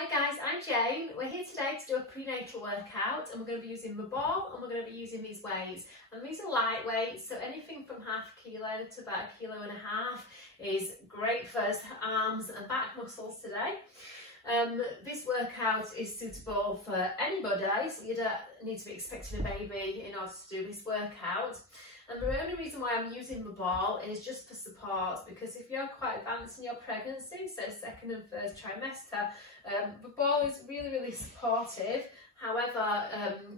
Hi guys, I'm Jane. We're here today to do a prenatal workout and we're going to be using the ball and we're going to be using these weights. And these are lightweights, so anything from ½ kilo to about 1.5 kilos is great for us arms and back muscles today. This workout is suitable for anybody, so you don't need to be expecting a baby in order to do this workout. And the only reason why I'm using the ball is just for support, because if you're quite advanced in your pregnancy, so second and third trimester, the ball is really supportive. However,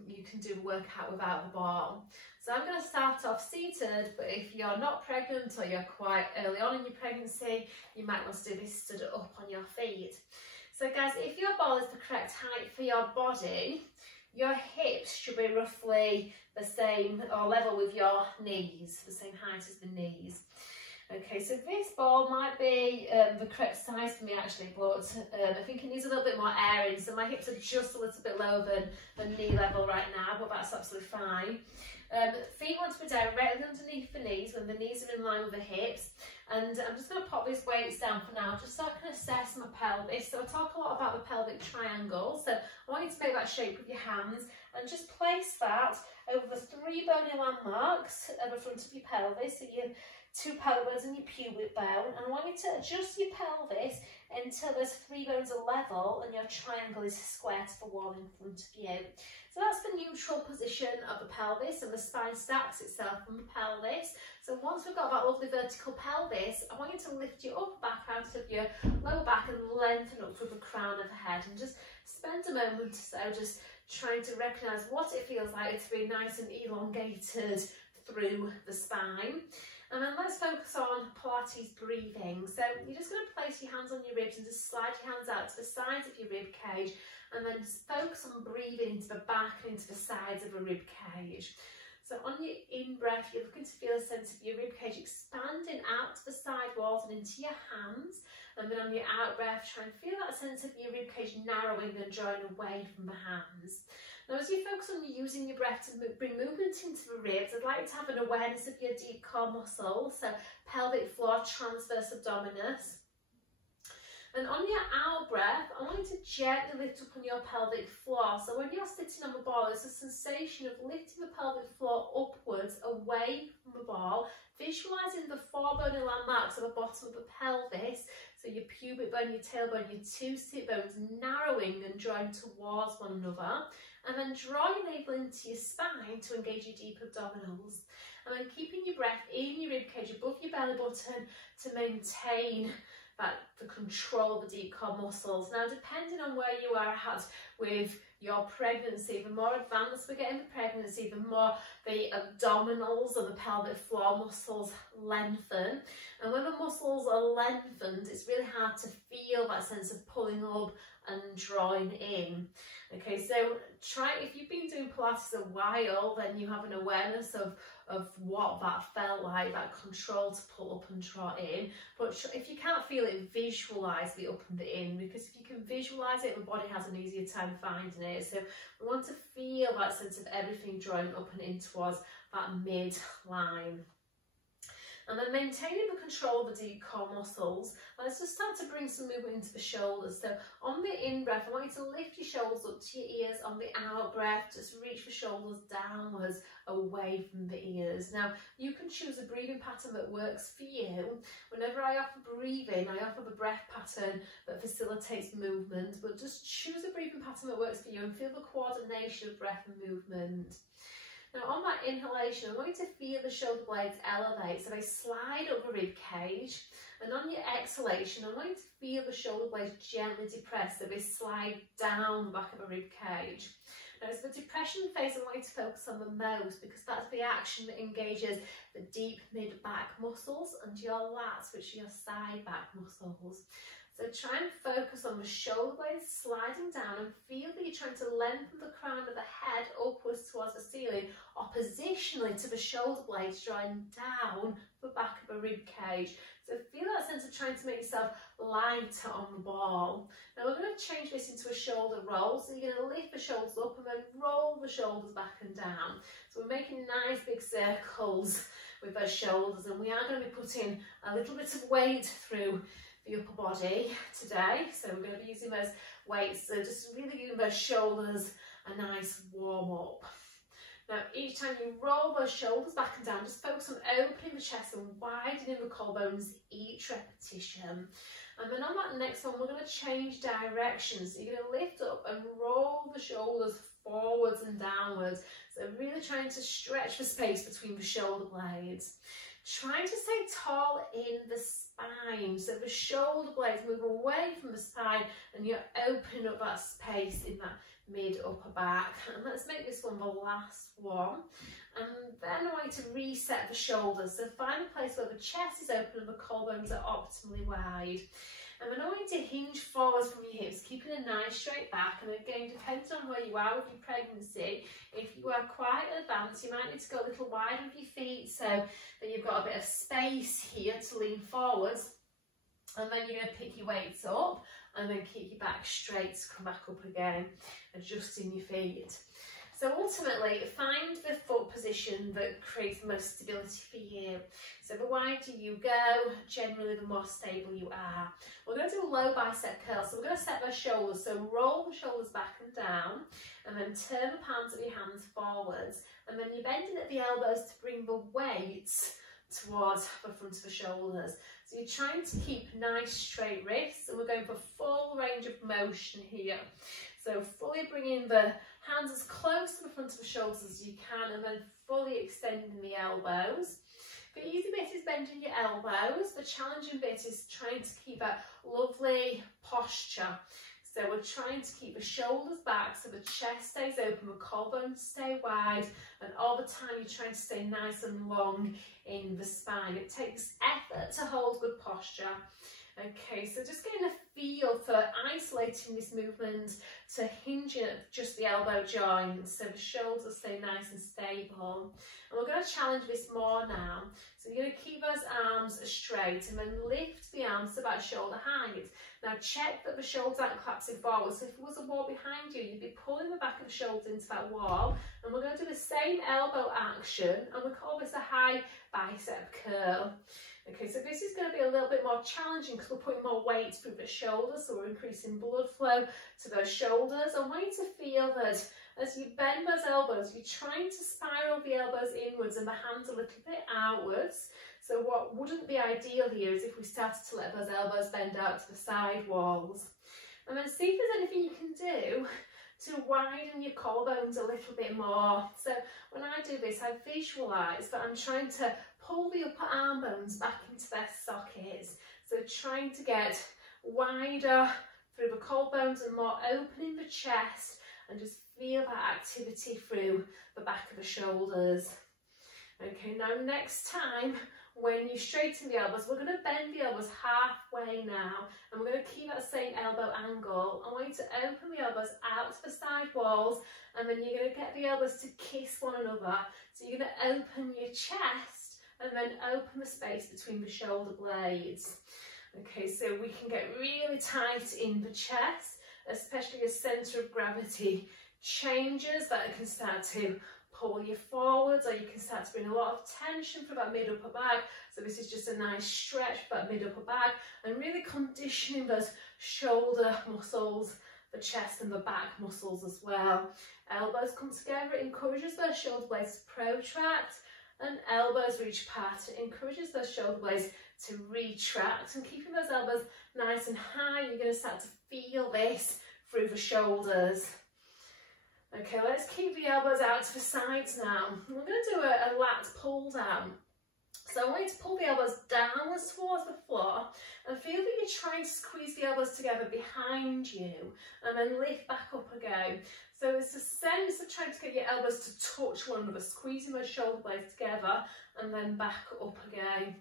you can do the workout without the ball. So I'm going to start off seated, but if you're not pregnant or you're quite early on in your pregnancy, you might want to do this stood up on your feet. So guys, if your ball is the correct height for your body, your hips should be roughly the same or level with your knees, the same height as the knees. Okay, so this ball might be the correct size for me actually, but I think it needs a little bit more airing, so my hips are just a little bit lower than knee level right now, but that's absolutely fine. Feet want to be directly underneath the knees when the knees are in line with the hips, and I'm just going to pop these weights down for now just so I can assess my pelvis. So I talk a lot about the pelvic triangle, so I want you to make that shape with your hands and just place that over the 3 bony landmarks at the front of your pelvis, so your 2 pelvic bones and your pubic bone, and I want you to adjust your pelvis until those 3 bones are level and your triangle is square to the wall in front of you. So that's the neutral position of the pelvis, and the spine stacks itself from the pelvis. So once we've got that lovely vertical pelvis, I want you to lift your upper back out of your lower back and lengthen up through the crown of the head, and just spend a moment so just trying to recognise what it feels like to be nice and elongated through the spine. And then let's focus on Pilates breathing. So you're just going to place your hands on your ribs and just slide your hands out to the sides of your rib cage, and then just focus on breathing into the back and into the sides of the rib cage. So on your in-breath, you're looking to feel a sense of your rib cage expanding out to the side walls and into your hands. And then on your out-breath, try and feel that sense of your rib cage narrowing and drawing away from the hands. Now, as you focus on using your breath to bring movement into the ribs, I'd like to have an awareness of your deep core muscles, so pelvic floor, transverse abdominis. And on your out breath, I want you to gently lift up on your pelvic floor. So when you're sitting on the ball, there's a sensation of lifting the pelvic floor upwards, away from the ball, visualising the 4 bony landmarks at the bottom of the pelvis, so your pubic bone, your tailbone, your 2 sit bones narrowing and drawing towards one another. And then draw your navel into your spine to engage your deep abdominals. And then keeping your breath in your ribcage above your belly button to maintain the control of the deep core muscles. Now, depending on where you are at with your pregnancy, the more advanced we get in the pregnancy, the more the abdominals and the pelvic floor muscles lengthen. And when the muscles are lengthened, it's really hard to feel that sense of pulling up and drawing in. Okay, so if you've been doing Pilates a while, then you have an awareness of what that felt like, that control to pull up and draw in. But if you can't feel it, visualise the up and the in, because if you can visualise it, the body has an easier time finding it. So we want to feel that sense of everything drawing up and in towards that midline. And then maintaining the control of the deep core muscles, let's just start to bring some movement into the shoulders. So on the in-breath, I want you to lift your shoulders up to your ears. On the out-breath, just reach the shoulders downwards, away from the ears. Now, you can choose a breathing pattern that works for you. Whenever I offer breathing, I offer the breath pattern that facilitates movement, but just choose a breathing pattern that works for you and feel the coordination of breath and movement. Now on that inhalation, I want you to feel the shoulder blades elevate, so they slide up the rib cage. And on your exhalation, I want you to feel the shoulder blades gently depress, so they slide down the back of the rib cage. Now it's the depression phase I want you to focus on the most, because that's the action that engages the deep mid-back muscles and your lats, which are your side back muscles. So try and focus on the shoulder blades sliding down and feel that you're trying to lengthen the crown of the head upwards towards the ceiling, oppositionally to the shoulder blades drawing down the back of the rib cage. So feel that sense of trying to make yourself lighter on the ball. Now we're going to change this into a shoulder roll. So you're going to lift the shoulders up and then roll the shoulders back and down. So we're making nice big circles with those shoulders, and we are going to be putting a little bit of weight through the upper body today. So we're going to be using those weights, so just really giving those shoulders a nice warm up. Now each time you roll those shoulders back and down, just focus on opening the chest and widening the collarbones each repetition. And then on that next one, we're going to change direction. So you're going to lift up and roll the shoulders forwards and downwards. So really trying to stretch the space between the shoulder blades. Trying to stay tall in the spine. So the shoulder blades move away from the spine and you're opening up that space in that mid-upper back. And let's make this one the last one. And then I want to reset the shoulders. So find a place where the chest is open and the collarbones are optimally wide. And then I want you to hinge forwards from your hips, keeping a nice straight back. And again, depending on where you are with your pregnancy, if you are quite advanced, you might need to go a little wide with your feet so that you've got a bit of space here to lean forwards. And then you're going to pick your weights up and then keep your back straight to come back up again, adjusting your feet. So ultimately, find the foot position that creates the most stability for you. So the wider you go, generally the more stable you are. We're going to do a low bicep curl. So we're going to set those shoulders. So roll the shoulders back and down, and then turn the palms of your hands forwards. And then you're bending at the elbows to bring the weights towards the front of the shoulders. So you're trying to keep nice straight wrists, and we're going for full range of motion here. So fully bringing the hands as close to the front of the shoulders as you can, and then fully extending the elbows. The easy bit is bending your elbows. The challenging bit is trying to keep that lovely posture. So we're trying to keep the shoulders back so the chest stays open, the collarbones stay wide, and all the time you're trying to stay nice and long in the spine. It takes effort to hold good posture. Okay, so just getting a feel for isolating this movement to hinge at just the elbow joint so the shoulders stay nice and stable. And we're going to challenge this more now. So you're going to keep those arms straight and then lift the arms to about shoulder height. Now check that the shoulders aren't collapsing forward. So if there was a wall behind you, you'd be pulling the back of the shoulders into that wall. And we're going to do the same elbow action, and we call this a high bicep curl. Okay, so this is going to be a little bit more challenging because we're putting more weight through the shoulders, so we're increasing blood flow to those shoulders. I want you to feel that as you bend those elbows, you're trying to spiral the elbows inwards and the hands a little bit outwards. So what wouldn't be ideal here is if we started to let those elbows bend out to the side walls. And then see if there's anything you can do to widen your collarbones a little bit more. So when I do this, I visualise that I'm trying to pull the upper arm bones back into their sockets. So trying to get wider through the collarbones and more opening the chest, and just feel that activity through the back of the shoulders. Okay, now next time when you straighten the elbows, we're going to bend the elbows halfway now, and we're going to keep that same elbow angle. I want you to open the elbows out to the side walls, and then you're going to get the elbows to kiss one another. So you're going to open your chest and then open the space between the shoulder blades. Okay, so we can get really tight in the chest, especially as centre of gravity changes. That can start to pull you forwards, or you can start to bring a lot of tension for that mid-upper back. So this is just a nice stretch for that mid-upper back, and really conditioning those shoulder muscles, the chest and the back muscles as well. Elbows come together, it encourages those shoulder blades to protract, and elbows reach apart. It encourages those shoulder blades to retract, and keeping those elbows nice and high, you're going to start to feel this through the shoulders. Okay, let's keep the elbows out to the sides now. We're going to do a lat pull down. So I want you to pull the elbows downwards towards the floor, and feel that you're trying to squeeze the elbows together behind you, and then lift back up again. So it's a sense of trying to get your elbows to touch one another, squeezing those shoulder blades together, and then back up again.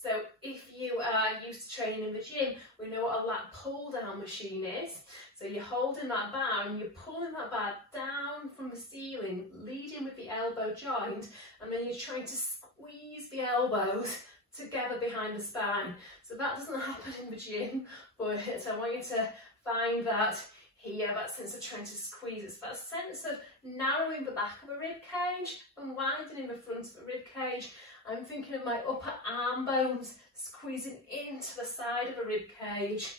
So if you are used to training in the gym, we know what a lat pull down machine is. So you're holding that bar and you're pulling that bar down from the ceiling, leading with the elbow joint, and then you're trying to squeeze the elbows together behind the spine. So that doesn't happen in the gym, but I want you to find that here, that sense of trying to squeeze. It's that sense of narrowing the back of a rib cage and widening the front of the rib cage. I'm thinking of my upper arm bones squeezing into the side of a rib cage.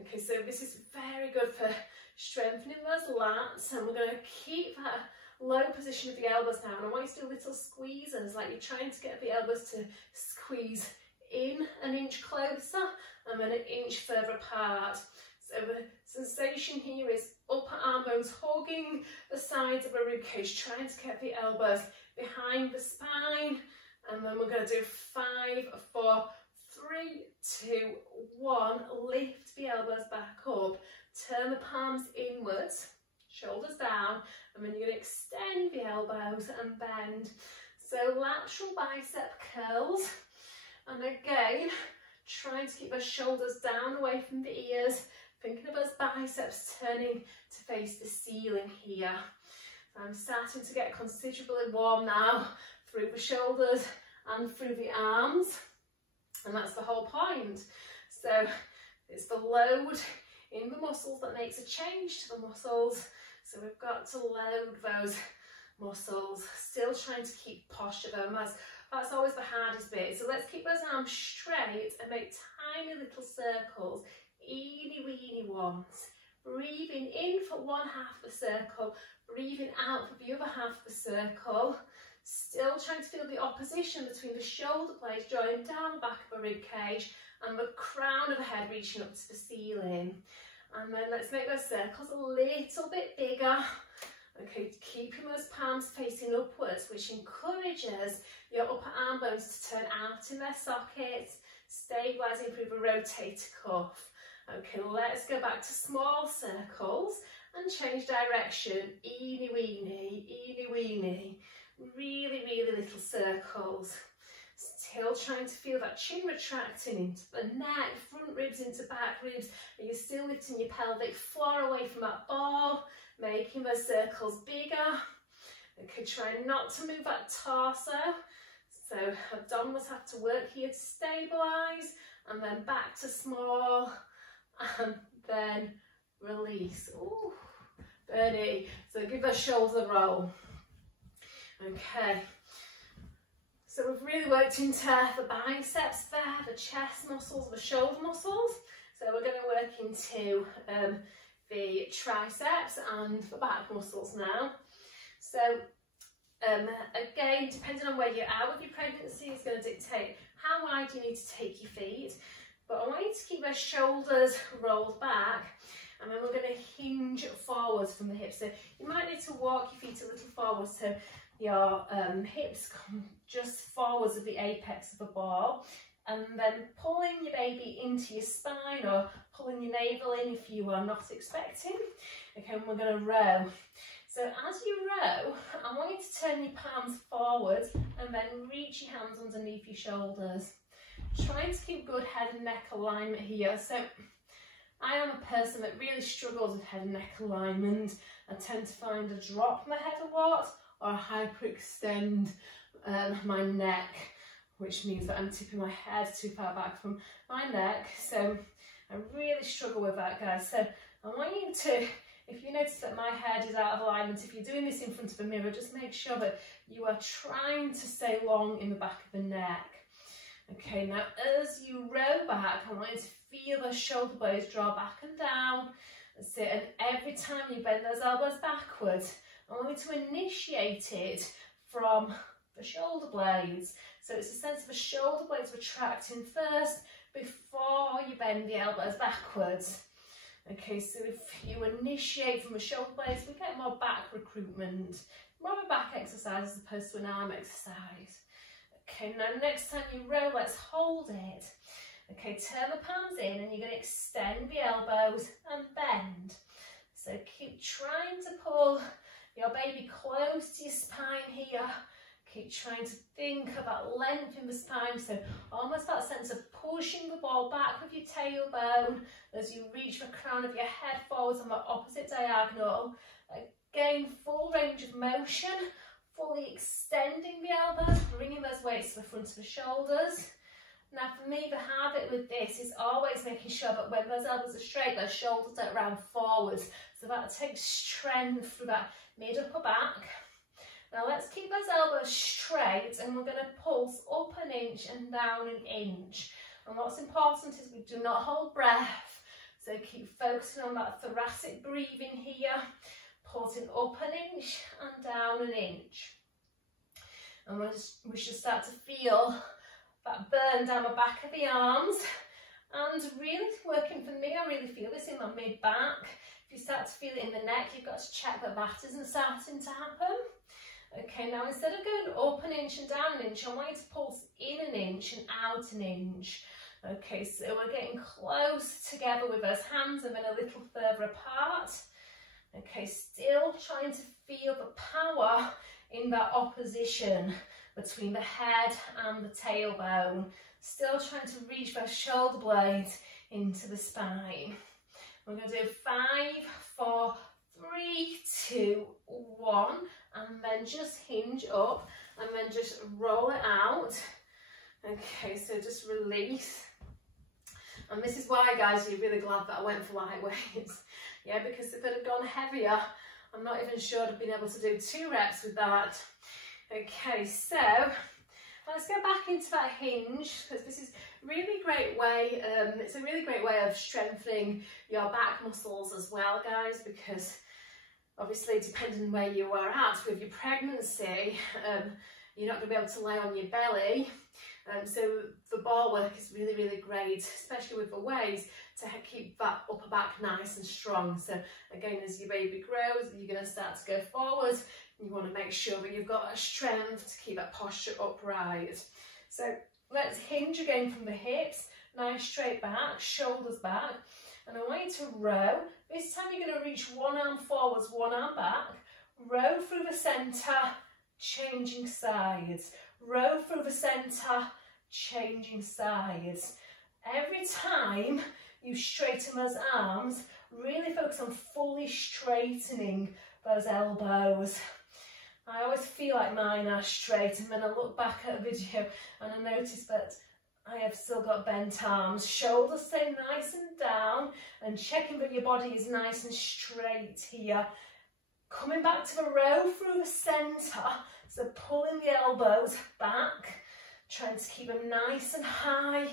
Okay, so this is very good for strengthening those lats, and we're going to keep that low position of the elbows now, and I want you to do little squeezes, like you're trying to get the elbows to squeeze in an inch closer and then an inch further apart. So the sensation here is upper arm bones hugging the sides of a rib cage, trying to get the elbows behind the spine, and then we're going to do 5, 4, 3, 2, 1, lift the elbows back up, turn the palms inwards, shoulders down, and then you're going to extend the elbows and bend. So lateral bicep curls, and again, trying to keep those shoulders down away from the ears, thinking of those biceps turning to face the ceiling here. I'm starting to get considerably warm now through the shoulders and through the arms, and that's the whole point. So it's the load in the muscles that makes a change to the muscles. So we've got to load those muscles, still trying to keep posture though. That's always the hardest bit. So let's keep those arms straight and make tiny little circles, eeny weeny ones. Breathing in for one half of the circle, breathing out for the other half of the circle. Still trying to feel the opposition between the shoulder blades drawing down the back of the rib cage and the crown of the head reaching up to the ceiling. And then let's make those circles a little bit bigger. Okay, keeping those palms facing upwards, which encourages your upper arm bones to turn out in their sockets, stabilising through the rotator cuff. Okay, let's go back to small circles and change direction. Eeny weeny, eeny weeny. Really, really little circles. Still trying to feel that chin retracting into the neck, front ribs into back ribs, and you're still lifting your pelvic floor away from that ball, making those circles bigger. Okay, try not to move that torso. So abdominals have to work here to stabilise, and then back to small, and then release. Ooh, Bernie. So give those shoulders a roll. Okay. So we've really worked into the biceps there, the chest muscles, the shoulder muscles. So we're going to work into the triceps and the back muscles now. So again, depending on where you're at with your pregnancy, is going to dictate how wide you need to take your feet. But I want you to keep those shoulders rolled back, and then we're going to hinge forwards from the hips. So you might need to walk your feet a little forward so your hips come just forwards of the apex of the ball, and then pulling your baby into your spine or pulling your navel in if you are not expecting. Okay, and we're going to row. So as you row, I want you to turn your palms forwards and then reach your hands underneath your shoulders. Trying to keep good head and neck alignment here. So I am a person that really struggles with head and neck alignment. I tend to find a drop my head a lot, or hyperextend my neck, which means that I'm tipping my head too far back from my neck. So I really struggle with that, guys. So I want you to, if you notice that my head is out of alignment, if you're doing this in front of a mirror, just make sure that you are trying to stay long in the back of the neck. Okay, now as you row back, I want you to feel those shoulder blades draw back and down. That's it. And every time you bend those elbows backwards, I want you to initiate it from the shoulder blades. So it's a sense of the shoulder blades retracting first before you bend the elbows backwards. Okay, so if you initiate from the shoulder blades, we get more back recruitment, more of a back exercise as opposed to an arm exercise. Okay, now next time you row, let's hold it. Okay, turn the palms in and you're going to extend the elbows and bend. So keep trying to pull your baby close to your spine here. Keep trying to think about length in the spine, so almost that sense of pushing the ball back with your tailbone as you reach the crown of your head forwards on the opposite diagonal. Again, full range of motion, fully extending the elbows, bringing those weights to the front of the shoulders. Now for me, the habit with this is always making sure that when those elbows are straight, those shoulders don't round forwards. So that takes strength through that mid upper back. Now let's keep those elbows straight, and we're going to pulse up an inch and down an inch. And what's important is we do not hold breath. So keep focusing on that thoracic breathing here, pulsing up an inch and down an inch. And we should start to feel that burn down the back of the arms. And really working for me, I really feel this in my mid-back. If you start to feel it in the neck, you've got to check that that isn't starting to happen. Okay, now instead of going up an inch and down an inch, I want you to pulse in an inch and out an inch. Okay, so we're getting close together with those hands and then a little further apart. Okay, still trying to feel the power in that opposition between the head and the tailbone. Still trying to reach those shoulder blades into the spine. We're going to do 5, 4, 3, 2, 1, and then just hinge up and then just roll it out. Okay, so just release. And this is why, guys, you're really glad that I went for light weights. Yeah, because if it had gone heavier, I'm not even sure I'd have been able to do 2 reps with that. Okay, so let's go back into that hinge, because this is really great way, it's a really great way of strengthening your back muscles as well, guys, because obviously depending on where you are at with your pregnancy, you're not going to be able to lay on your belly. So the ball work is really, really great, especially with the weights, to keep that upper back nice and strong. So again, as your baby grows, you're going to start to go forward. You want to make sure that you've got that strength to keep that posture upright. So let's hinge again from the hips, nice straight back, shoulders back. And I want you to row. This time you're going to reach one arm forwards, one arm back. Row through the centre, changing sides. Row through the centre, changing sides. Every time you straighten those arms, really focus on fully straightening those elbows. I always feel like mine are straight, and then I look back at a video and I notice that I have still got bent arms. Shoulders stay nice and down, and checking that your body is nice and straight here. Coming back to the row through the centre, so pulling the elbows back, trying to keep them nice and high,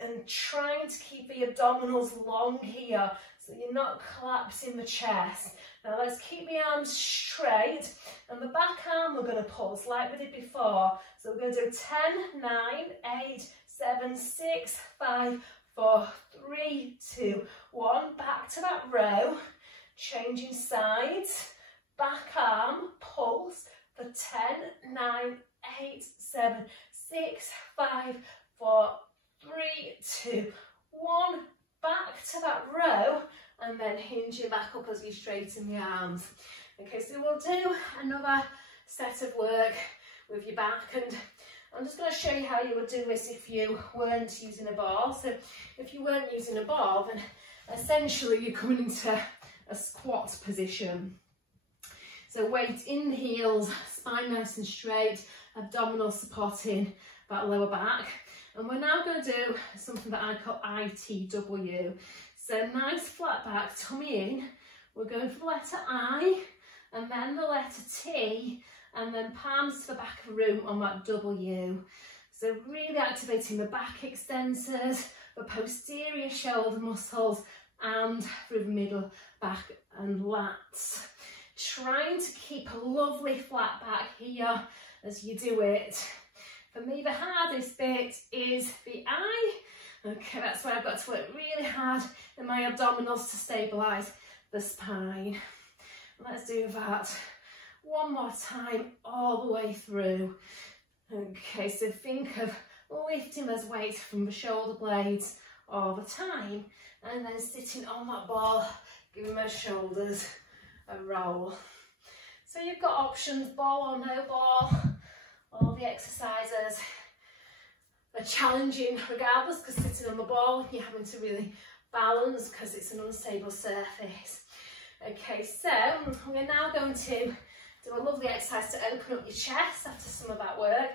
and trying to keep the abdominals long here, so you're not collapsing the chest. Now let's keep the arms straight, and the back arm we're going to pulse like we did before. So we're going to do 10, 9, 8, 7, 6, 5, 4, 3, 2, 1. Back to that row, changing sides, back arm, pulse for 10, 9, 8, 7, 6, 5, 4, 3, 2, 1. Back to that row, and then hinging back up as you straighten the arms. Okay, so we'll do another set of work with your back, and I'm just going to show you how you would do this if you weren't using a ball. So if you weren't using a ball, then essentially you're coming into a squat position. So weight in the heels, spine nice and straight, abdominals supporting that lower back. And we're now going to do something that I call ITW. So nice flat back, tummy in. We're going for the letter I, and then the letter T, and then palms to the back of the room on that W. So really activating the back extensors, the posterior shoulder muscles, and through the middle back and lats. Trying to keep a lovely flat back here as you do it. For me, the hardest bit is the eye. Okay, that's where I've got to work really hard in my abdominals to stabilise the spine. Let's do that one more time all the way through. Okay, so think of lifting those weights from the shoulder blades all the time, and then sitting on that ball, giving those shoulders a roll. So you've got options, ball or no ball. All the exercises are challenging regardless, because sitting on the ball you're having to really balance because it's an unstable surface. Okay, so we're now going to do a lovely exercise to open up your chest after some of that work.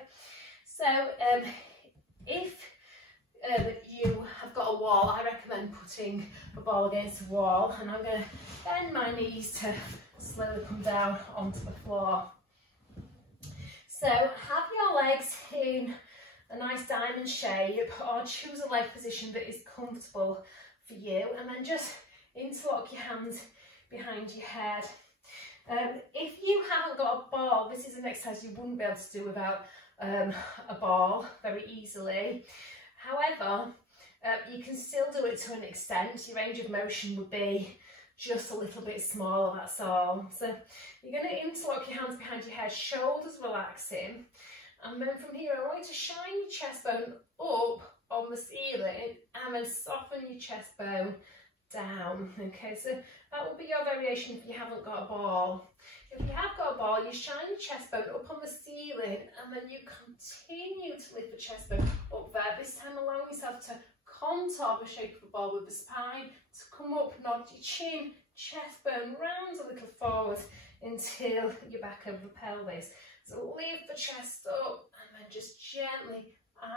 So if you have got a wall, I recommend putting the ball against the wall, and I'm going to bend my knees to slowly come down onto the floor. So have your legs in a nice diamond shape, or choose a leg position that is comfortable for you, and then just interlock your hands behind your head. If you haven't got a ball, this is an exercise you wouldn't be able to do without a ball very easily. However, you can still do it to an extent. Your range of motion would be just a little bit smaller, that's all. So you're going to interlock your hands behind your head, shoulders relaxing, and then from here I want you to shine your chest bone up on the ceiling and then soften your chest bone down. Okay, so that will be your variation if you haven't got a ball. If you have got a ball, you shine your chest bone up on the ceiling and then you continue to lift the chest bone up there, this time allowing yourself to contour the shape of the ball with the spine, to come up, nod your chin, chest bone rounds a little forward until you're back over the pelvis. So lift the chest up and then just gently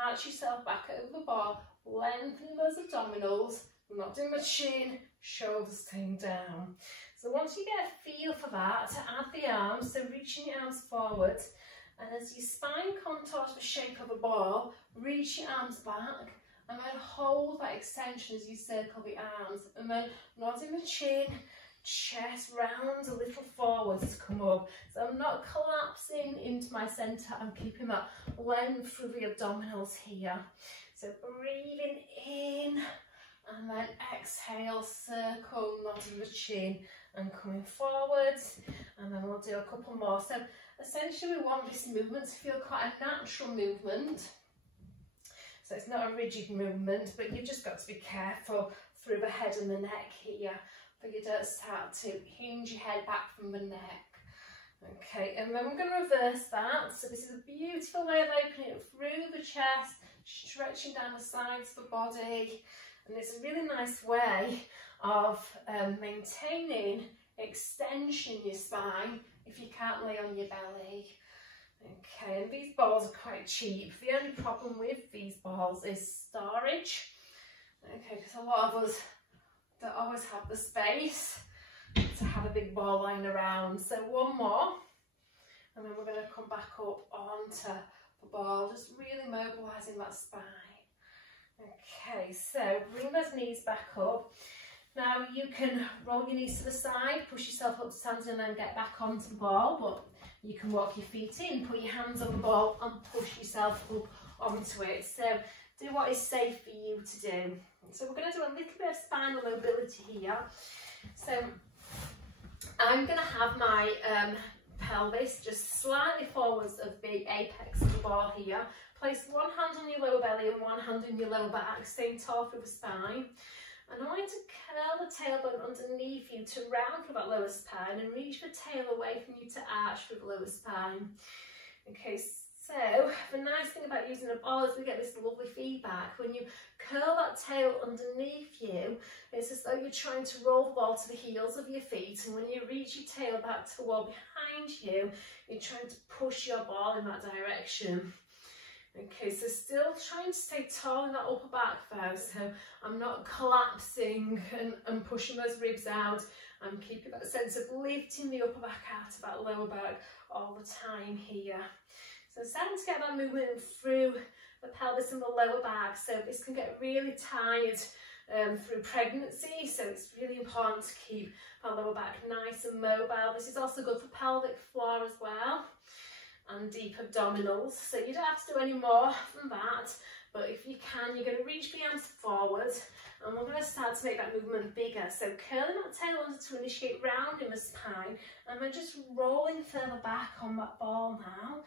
arch yourself back over the ball, lengthen those abdominals, nodding the chin, shoulders staying down. So once you get a feel for that, add the arms, so reaching your arms forward, and as your spine contours the shape of a ball, reach your arms back, and then hold that extension as you circle the arms, and then nodding the chin, chest rounds a little forward to come up. So I'm not collapsing into my centre, I'm keeping that length through the abdominals here. So breathing in, and then exhale, circle, nodding the chin and coming forward, and then we'll do a couple more. So essentially we want this movement to feel quite a natural movement. So it's not a rigid movement, but you've just got to be careful through the head and the neck here, but you don't start to hinge your head back from the neck. Okay, and then we're going to reverse that. So this is a beautiful way of opening it through the chest, stretching down the sides of the body. And it's a really nice way of maintaining extension in your spine if you can't lay on your belly. Okay, and these balls are quite cheap. The only problem with these balls is storage. Okay, because a lot of us don't always have the space to have a big ball lying around. So one more, and then we're going to come back up onto the ball, just really mobilising that spine. Okay, so bring those knees back up. Now you can roll your knees to the side, push yourself up to standing and then get back onto the ball, but you can walk your feet in, put your hands on the ball and push yourself up onto it. So do what is safe for you to do. So we're going to do a little bit of spinal mobility here. So I'm going to have my pelvis just slightly forwards of the apex of the ball here. Place one hand on your lower belly and one hand on your lower back, staying tall through the spine. And I want to curl the tailbone underneath you to round through that lower spine and reach the tail away from you to arch through the lower spine. Okay, so the nice thing about using a ball is we get this lovely feedback. When you curl that tail underneath you, it's as though you're trying to roll the ball to the heels of your feet, and when you reach your tail back to the wall behind you, you're trying to push your ball in that direction. Okay, so still trying to stay tall in that upper back though, so I'm not collapsing and pushing those ribs out. I'm keeping that sense of lifting the upper back out of that lower back all the time here. So starting to get that movement through the pelvis and the lower back, so this can get really tired through pregnancy, so it's really important to keep our lower back nice and mobile. This is also good for pelvic floor as well, and deep abdominals. So you don't have to do any more than that, but if you can, you're going to reach the arms forward, and we're going to start to make that movement bigger. So curling that tail under to initiate rounding the spine, and then just rolling further back on that ball now,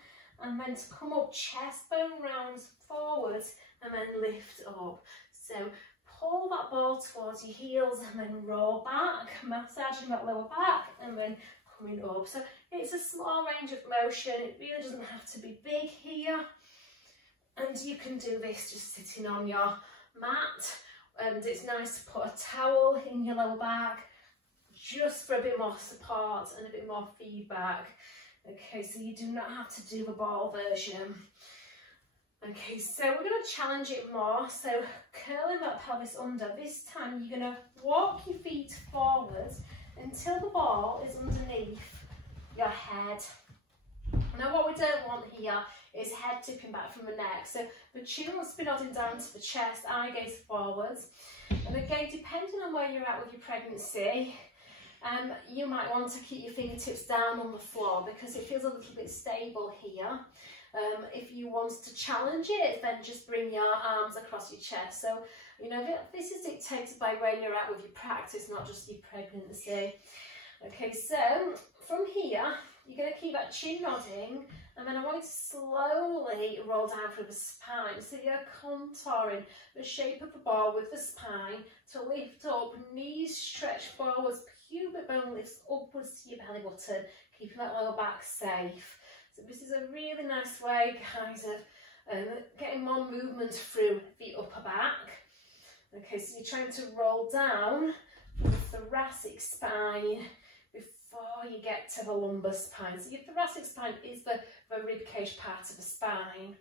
and then to come up, chest bone rounds forward, and then lift up. So pull that ball towards your heels, and then roll back, massaging that lower back, and then coming up. So it's a small range of motion, it really doesn't have to be big here, and you can do this just sitting on your mat, and it's nice to put a towel in your lower back just for a bit more support and a bit more feedback. Okay, so you do not have to do the ball version. Okay, so we're going to challenge it more. So curling that pelvis under. This time you're going to walk your feet forwards until the ball is underneath your head. Now what we don't want here is head tipping back from the neck. So the chin must be nodding down to the chest, eye gaze forwards. And again, depending on where you're at with your pregnancy, you might want to keep your fingertips down on the floor because it feels a little bit stable here. If you want to challenge it, then just bring your arms across your chest. So, you know, this is dictated by where you're at with your practice, not just your pregnancy. Okay, so from here, you're going to keep that chin nodding, and then I want you to slowly roll down through the spine. So you're contouring the shape of the ball with the spine to lift up, knees stretch forwards, pubic bone lifts upwards to your belly button, keeping that lower back safe. So this is a really nice way, guys, of getting more movement through the upper back. Okay, so you're trying to roll down the thoracic spine before you get to the lumbar spine. So your thoracic spine is the rib cage part of the spine.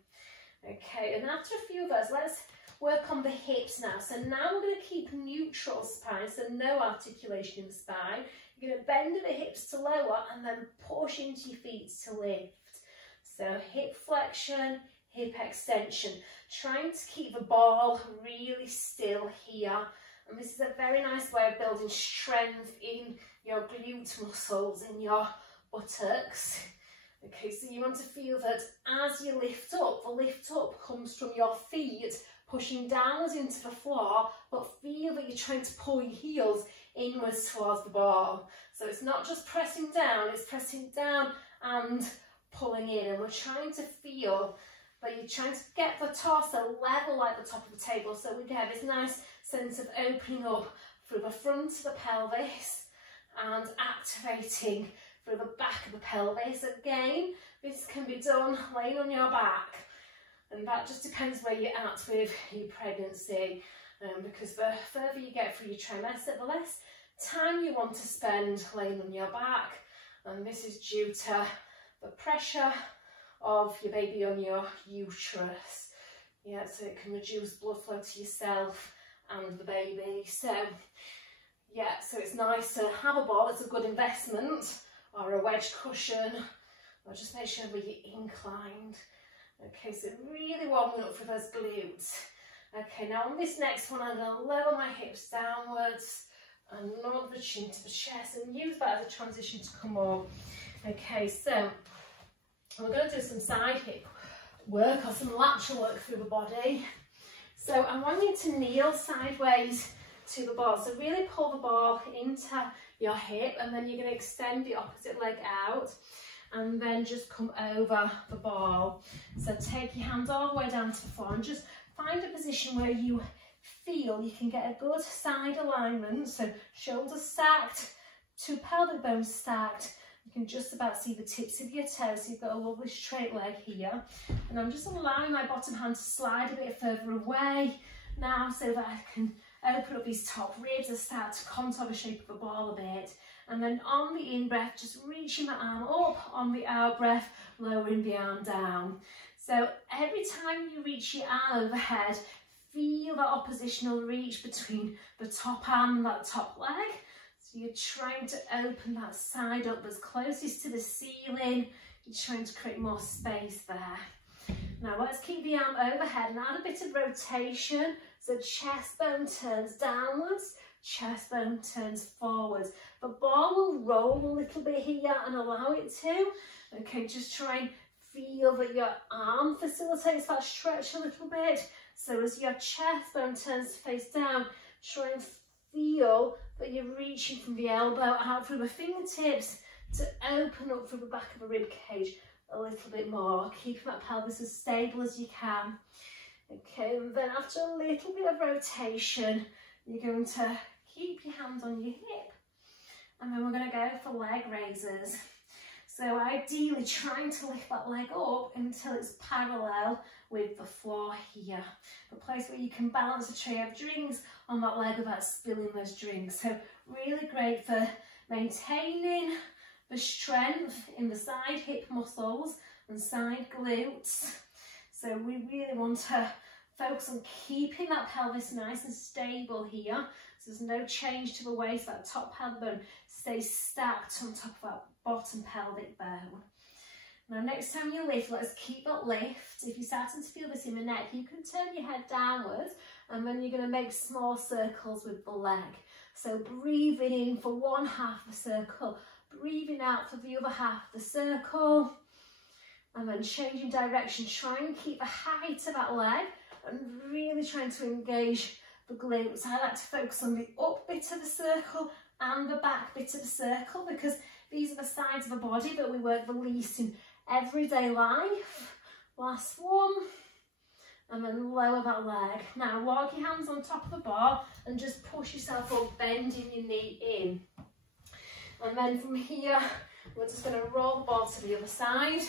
Okay, and after a few of those, let's work on the hips now. So now we're going to keep neutral spine, so no articulation in the spine. You're going to bend at the hips to lower and then push into your feet to lift. So hip flexion, hip extension, trying to keep the ball really still here. And this is a very nice way of building strength in your glute muscles, in your buttocks. Okay, so you want to feel that as you lift up, the lift up comes from your feet pushing downwards into the floor, but feel that you're trying to pull your heels inwards towards the ball. So it's not just pressing down, it's pressing down and pulling in, and we're trying to feel that you're trying to get the torso level like the top of the table, so we get this nice sense of opening up through the front of the pelvis and activating through the back of the pelvis. Again, this can be done laying on your back, and that just depends where you're at with your pregnancy, because the further you get through your trimester, the less time you want to spend laying on your back, and this is due to the pressure of your baby on your uterus. Yeah, so it can reduce blood flow to yourself and the baby. So yeah, so it's nice to have a ball. It's a good investment, or a wedge cushion, or just make sure that you're inclined. Okay, so really warming up for those glutes. Okay, now on this next one, I'm going to lower my hips downwards and nod the chin to the chest and use that as a transition to come up. Okay, so we're going to do some side hip work or some lateral work through the body. So I want you to kneel sideways to the ball. So really pull the ball into your hip, and then you're going to extend the opposite leg out and then just come over the ball. So take your hands all the way down to the floor and just find a position where you feel you can get a good side alignment. So shoulders stacked, two pelvic bones stacked. You can just about see the tips of your toes, so you've got a lovely straight leg here. And I'm just allowing my bottom hand to slide a bit further away now so that I can open up these top ribs and start to contour the shape of the ball a bit. And then on the in-breath, just reaching my arm up, on the out-breath, lowering the arm down. So every time you reach your arm overhead, feel that oppositional reach between the top arm and that top leg. So you're trying to open that side up as closest to the ceiling. You're trying to create more space there. Now let's keep the arm overhead and add a bit of rotation. So chest bone turns downwards, chest bone turns forwards. The ball will roll a little bit here and allow it to. Okay, just try and feel that your arm facilitates that stretch a little bit. So as your chest bone turns face down, try and feel that you're reaching from the elbow out through the fingertips to open up through the back of the rib cage a little bit more, keeping that pelvis as stable as you can. Okay, and then after a little bit of rotation, you're going to keep your hands on your hip, and then we're going to go for leg raises. So ideally trying to lift that leg up until it's parallel with the floor here. A place where you can balance a tray of drinks on that leg without spilling those drinks. So really great for maintaining the strength in the side hip muscles and side glutes. So we really want to focus on keeping that pelvis nice and stable here. So there's no change to the waist, that top pelvic bone stays stacked on top of that bottom pelvic bone. Now next time you lift, let's keep that lift. If you're starting to feel this in the neck, you can turn your head downwards and then you're going to make small circles with the leg. So breathing in for one half of the circle, breathing out for the other half of the circle, and then changing direction. Try and keep the height of that leg and really trying to engage the glutes. I like to focus on the up bit of the circle and the back bit of the circle because these are the sides of the body that we work the least in everyday life. Last one. And then lower that leg. Now walk your hands on top of the bar and just push yourself up, bending your knee in. And then from here, we're just going to roll the ball to the other side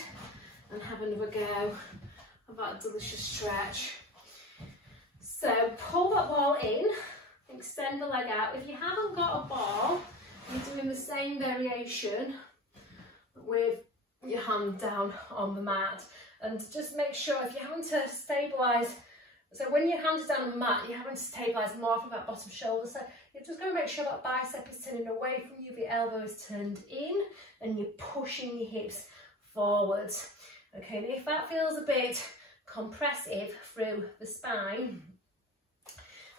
and have another go of that delicious stretch. So pull that ball in, extend the leg out. If you haven't got a ball, you're doing the same variation with your hand down on the mat. And just make sure if you're having to stabilise, so when your hand is down on the mat, you're having to stabilise more from that bottom shoulder. So you're just going to make sure that bicep is turning away from you, the elbow is turned in, and you're pushing your hips forwards. Okay, and if that feels a bit compressive through the spine,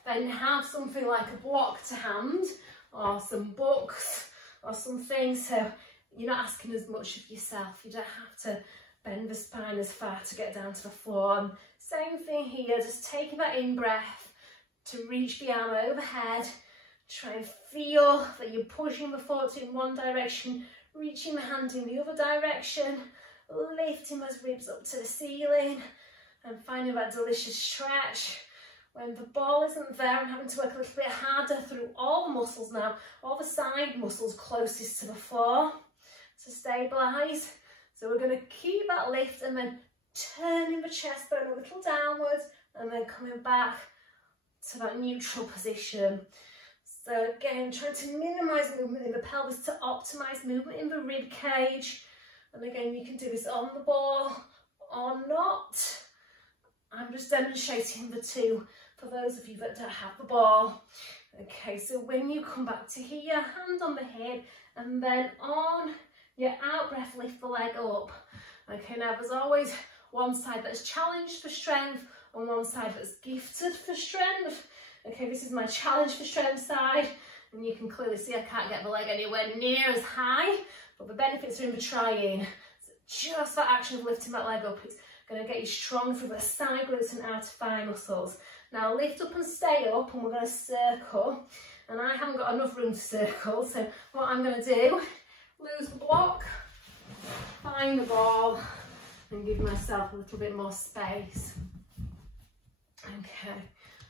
then have something like a block to hand, or some books, or something, so you're not asking as much of yourself. You don't have to bend the spine as far to get down to the floor. And same thing here, just taking that in breath to reach the arm overhead. Try and feel that you're pushing the foot in one direction, reaching the hand in the other direction, lifting those ribs up to the ceiling, and finding that delicious stretch. When the ball isn't there, I'm having to work a little bit harder through all the muscles now, all the side muscles closest to the floor to stabilise. So we're going to keep that lift and then turning the chest bone a little downwards and then coming back to that neutral position. So again, trying to minimise movement in the pelvis to optimise movement in the rib cage. And again, you can do this on the ball or not. I'm just demonstrating the two for those of you that don't have the ball. Okay, so when you come back to here, hand on the hip, and then on your out breath, lift the leg up. Okay, now there's always one side that's challenged for strength and one side that's gifted for strength. Okay, this is my challenge for strength side, and you can clearly see I can't get the leg anywhere near as high, but the benefits are in the trying. So just that action of lifting that leg up, it's going to get you strong through the side glutes and outer thigh muscles. Now lift up and stay up, and we're going to circle. And I haven't got enough room to circle, so what I'm going to do, lose the block, find the ball, and give myself a little bit more space. Okay,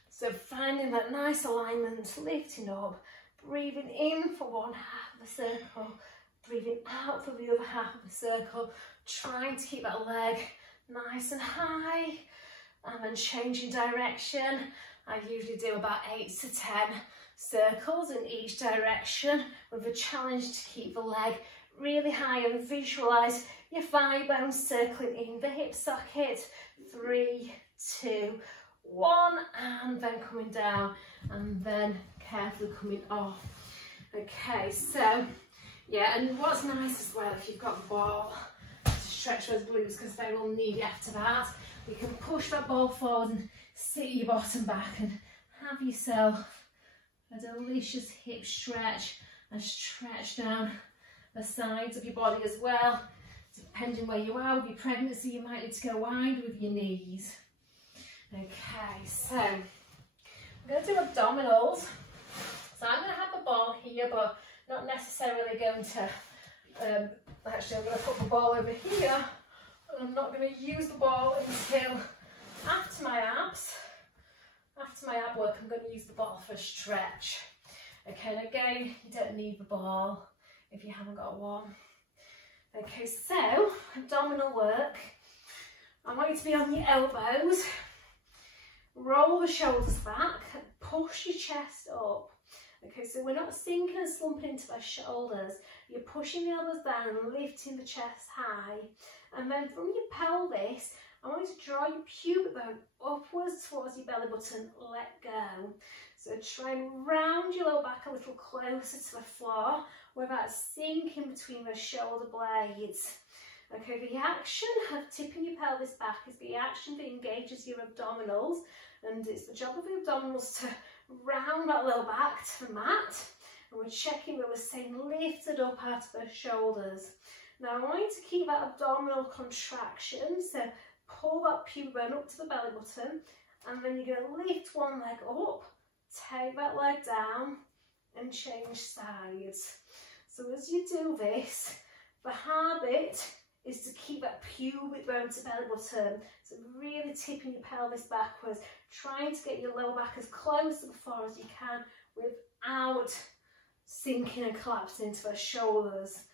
so finding that nice alignment, lifting up, breathing in for one half of the circle, breathing out for the other half of the circle, trying to keep that leg nice and high, and then changing direction. I usually do about 8 to 10 circles in each direction with a challenge to keep the leg really high, and visualise your thigh bones circling in the hip socket. 3, 2, 1, and then coming down, and then carefully coming off. Okay, so yeah, and what's nice as well, if you've got the ball, to stretch those glutes because they will need it after that. You can push that ball forward and sit your bottom back and have yourself a delicious hip stretch and stretch down the sides of your body as well. Depending where you are with your pregnancy, you might need to go wide with your knees. Okay, so I'm going to do abdominals. So I'm going to have the ball here, but not necessarily going to, actually I'm going to put the ball over here, and I'm not going to use the ball until after my abs. After my ab work, I'm going to use the ball for a stretch. Okay, and again, you don't need the ball if you haven't got one. Okay, so abdominal work. I want you to be on your elbows. Roll the shoulders back, push your chest up. Okay, so we're not sinking and slumping into our shoulders. You're pushing the elbows down and lifting the chest high. And then from your pelvis, I want you to draw your pubic bone upwards towards your belly button, let go. So try and round your lower back a little closer to the floor without sinking between those shoulder blades. Okay, the action of tipping your pelvis back is the action that engages your abdominals, and it's the job of the abdominals to round that lower back to the mat, and we're checking that we're staying lifted up out of those shoulders. Now I want you to keep that abdominal contraction, so pull that pubic bone up to the belly button, and then you're going to lift one leg up, take that leg down, and change sides. So as you do this, the habit is to keep that pubic bone to belly button, so really tipping your pelvis backwards, trying to get your lower back as close to the floor as you can without sinking and collapsing into those shoulders.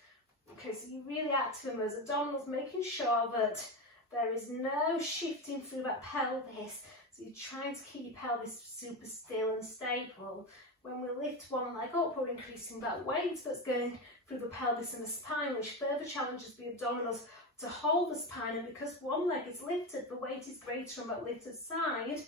Okay, so you're really active in those abdominals, making sure that there is no shifting through that pelvis, so you're trying to keep your pelvis super still and stable. When we lift one leg up, we're increasing that weight that's going through the pelvis and the spine, which further challenges the abdominals to hold the spine, and because one leg is lifted, the weight is greater on that lifted side,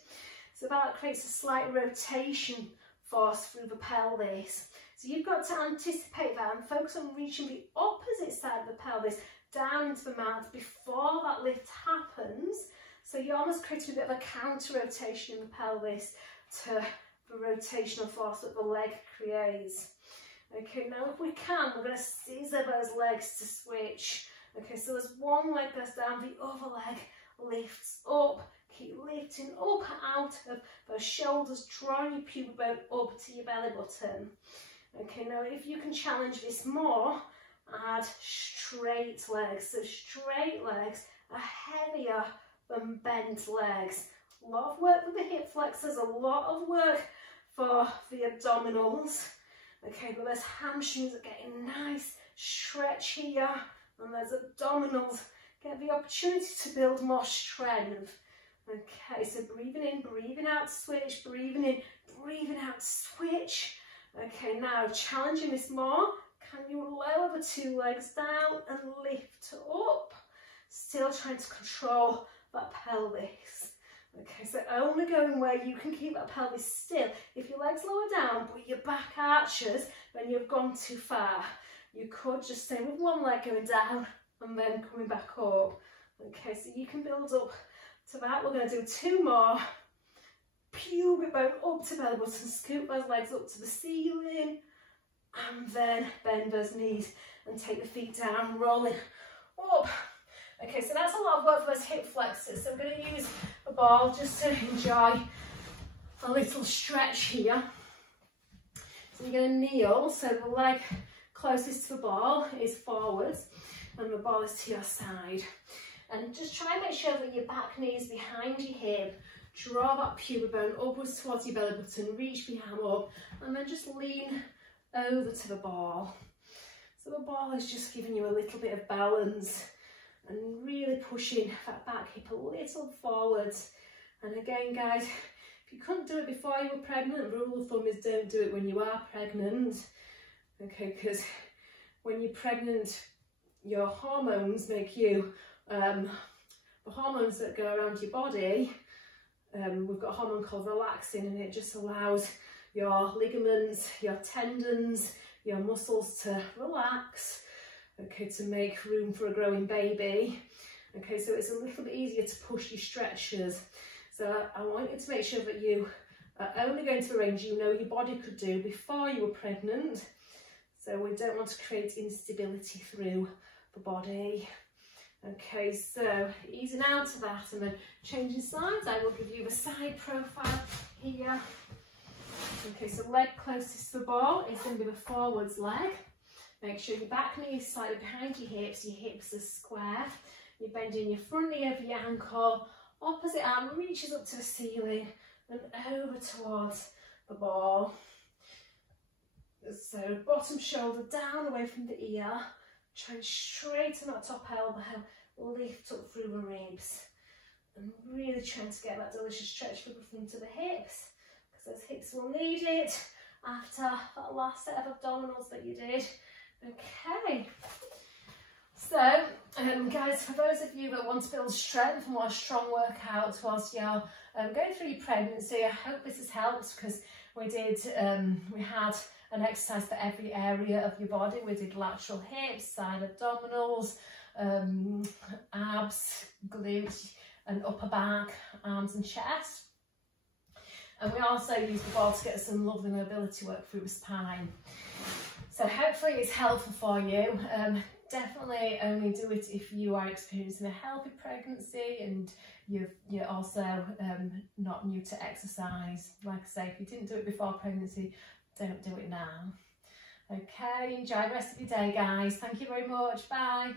so that creates a slight rotation force through the pelvis. So you've got to anticipate that and focus on reaching the opposite side of the pelvis down into the mat before that lift happens, so you're almost creating a bit of a counter rotation in the pelvis to the rotational force that the leg creates. Okay, now if we can, we're going to scissor those legs to switch. Okay, so as one leg goes down, the other leg lifts up. Keep lifting up out of those shoulders, drawing your pubic bone up to your belly button. Okay, now if you can challenge this more, add straight legs. So straight legs are heavier than bent legs. A lot of work with the hip flexors, a lot of work for the abdominals. Okay, but those hamstrings are getting nice stretch here, and those abdominals get the opportunity to build more strength. Okay, so breathing in, breathing out, switch, breathing in, breathing out, switch. Okay, now challenging this more. Can you lower the two legs down and lift up? Still trying to control that pelvis. Okay, so only going where you can keep that pelvis still. If your legs lower down but your back arches, then you've gone too far. You could just stay with one leg going down and then coming back up. Okay, so you can build up to that. We're going to do two more. Pubic bone up to belly button, scoop those legs up to the ceiling, and then bend those knees and take the feet down, rolling up. Okay, so that's a lot of work for those hip flexors. So we're going to use a ball just to enjoy a little stretch here. So you're going to kneel, so the leg closest to the ball is forwards and the ball is to your side. And just try and make sure that your back knee is behind your hip. Draw that pubic bone upwards towards your belly button, reach the arm up, and then just lean over to the ball. So the ball is just giving you a little bit of balance and really pushing that back hip a little forwards. And again, guys, if you couldn't do it before you were pregnant, the rule of thumb is don't do it when you are pregnant. Okay, because when you're pregnant, your hormones make you, the hormones that go around your body, we've got a hormone called relaxin, and it just allows your ligaments, your tendons, your muscles to relax, okay, to make room for a growing baby. Okay, so it's a little bit easier to push your stretchers. So I want you to make sure that you are only going to the range you know your body could do before you were pregnant. So we don't want to create instability through the body. Okay, so easing out of that and then changing sides. I will give you the side profile here. Okay, so leg closest to the ball is going to be the forwards leg. Make sure your back knee is slightly behind your hips are square. You're bending your front knee over your ankle, opposite arm reaches up to the ceiling and over towards the ball. So bottom shoulder down away from the ear, try and straighten that top elbow, lift up through the ribs, and really trying to get that delicious stretch from the front of the hips, because those hips will need it after that last set of abdominals that you did. Okay, So, guys, for those of you that want to build strength and want a strong workout whilst you're going through your pregnancy, I hope this has helped, because we had an exercise for every area of your body. We did lateral hips, side abdominals, abs, glutes, and upper back, arms and chest. And we also used the ball to get some lovely mobility work through the spine. So hopefully it's helpful for you. Definitely only do it if you are experiencing a healthy pregnancy and you're also not new to exercise. Like I say, if you didn't do it before pregnancy, don't do it now. Okay, enjoy the rest of your day, guys. Thank you very much. Bye.